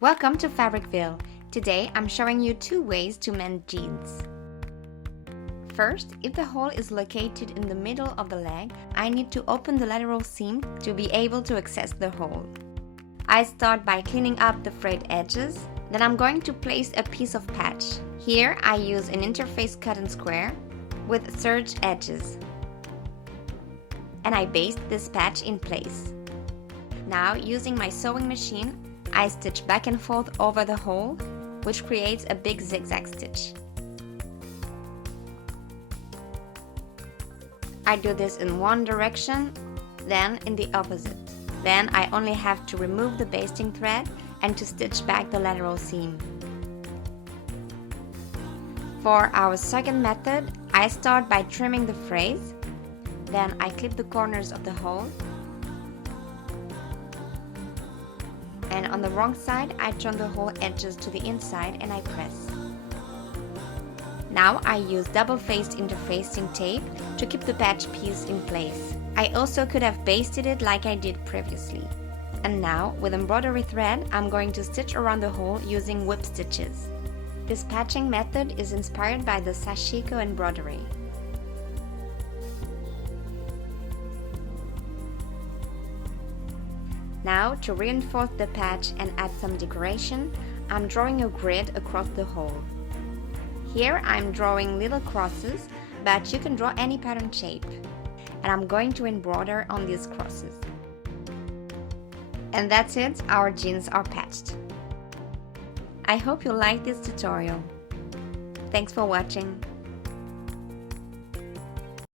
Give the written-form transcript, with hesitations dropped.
Welcome to Fabricville. Today I'm showing you two ways to mend jeans. First, if the hole is located in the middle of the leg, I need to open the lateral seam to be able to access the hole. I start by cleaning up the frayed edges, then I'm going to place a piece of patch. Here I use an interface cut-in square with serged edges. And I baste this patch in place. Now, using my sewing machine, I stitch back and forth over the hole, which creates a big zigzag stitch. I do this in one direction, then in the opposite. Then I only have to remove the basting thread and to stitch back the lateral seam. For our second method, I start by trimming the frays, then I clip the corners of the hole, and on the wrong side I turn the hole edges to the inside and I press. Now I use double-faced interfacing tape to keep the patch piece in place. I also could have basted it like I did previously. And now, with embroidery thread, I'm going to stitch around the hole using whip stitches. This patching method is inspired by the Sashiko embroidery. Now, to reinforce the patch and add some decoration, I'm drawing a grid across the hole. Here I'm drawing little crosses, but you can draw any pattern shape. And I'm going to embroider on these crosses. And that's it, our jeans are patched. I hope you liked this tutorial. Thanks for watching.